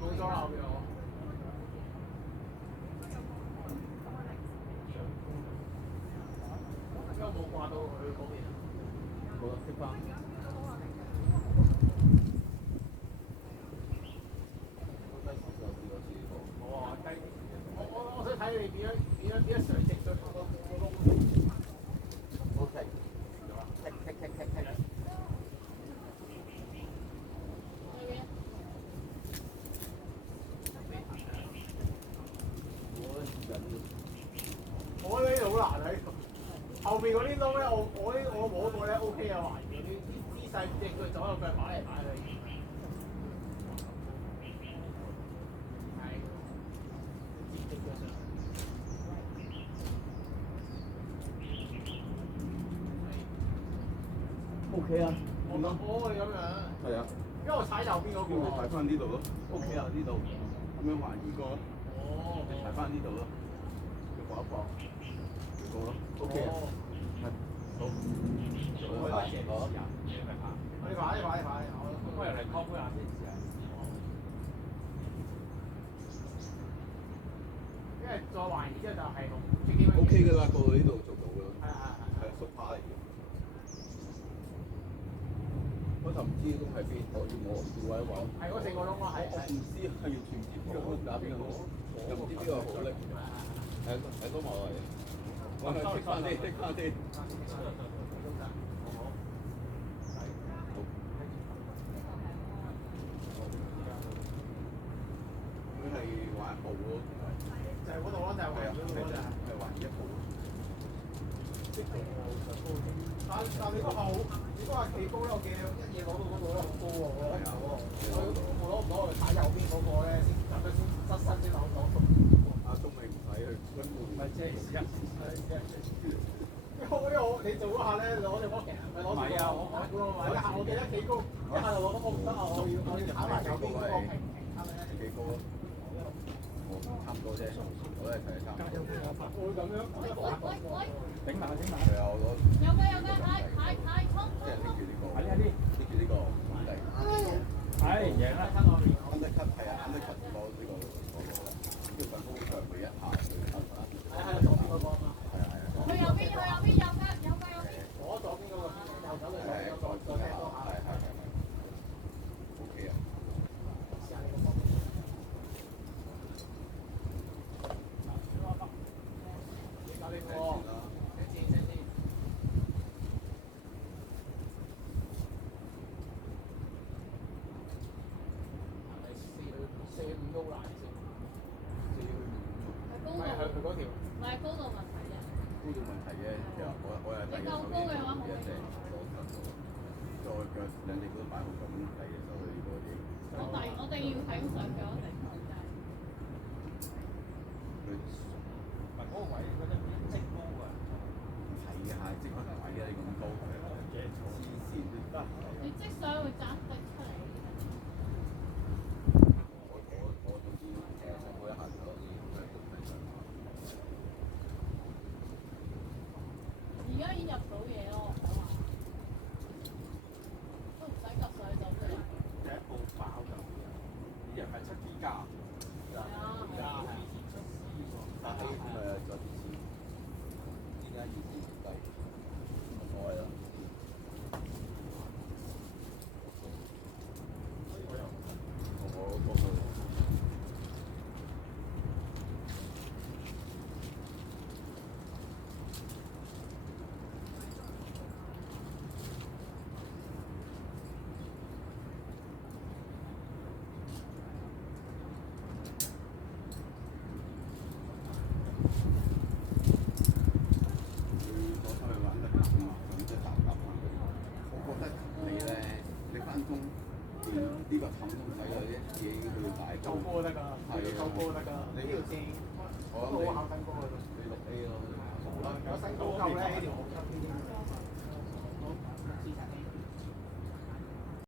冇咗啦，後邊我。因為冇掛到佢嗰邊。冇啦，熄翻。我睇我想睇你點樣垂直對個窿。OK。踢。我呢度好難喺後邊嗰啲窿咧，我摸過咧 OK 啊，還嗰啲姿勢隻腳左右腳擺嚟擺去。係。接隻腳上。OK 啊。我咁樣。係啊。因為我踩右邊嗰個。你踩翻呢度咯。OK 啊，呢度咁樣橫移過咯。哦。你踩翻呢度咯。要放一放。要過咯。OK 啊。係。好。做快嘢咯。你快。我入嚟溝杯下先試下。因為再橫移之後就係同最基本。OK 㗎啦，過到呢度做到㗎啦。係縮下嚟嘅。我就唔知窿喺邊，我要揾一揾。係嗰4個窿咯，係。我唔知，係完全唔知邊個窿打邊個窿，又唔知邊個好叻。係都冇嚟。我係識翻啲。佢係玩1步咯。就係嗰度咯，就係玩嗰度咯，係玩1步。但你嗰下好，你嗰下幾高咧？我記得一嘢攞到嗰度咧，好高喎！我攞唔到，我踩右邊嗰個咧，先等佢先側身先攞到。阿鐘你唔使去根本。唔係即係試一試。因為你做嗰下咧，攞隻波其實唔係攞。唔係啊，一下我記得幾高，一下就攞到我唔得啊！我要踩埋右邊嗰個平係咪咧？幾高咯？差唔多啫，我都係睇差唔多。我會咁樣。頂埋。係啊，我攞。有嘅，係，衝！即係拎住呢個。係拎住呢個反地。係贏啦！undercut 係啊 ，undercut 攞呢個呢個高上佢一下。係左邊嗰個啊嘛。係啊。去右邊，有㗎。我左邊嗰個，右手對右個，再踢多下。係。OK 啊。試下呢個方面。我哋要睇上腳定嗰個位嗰啲積高啊！係啊，積乜位啊？你咁高，黐線都得。你積上會扎得出嚟。我總之我一下就可以而家已經入到嘢咯，都唔使及上去就得啦。第一步爆就〜人係7D+，係啊，但係再啲錢，依家要跌低，冇所謂啦。通呢個氹通使咗一嘢已經去到大夠高就得㗎，夠高就得㗎。你呢條線我都好考辛苦。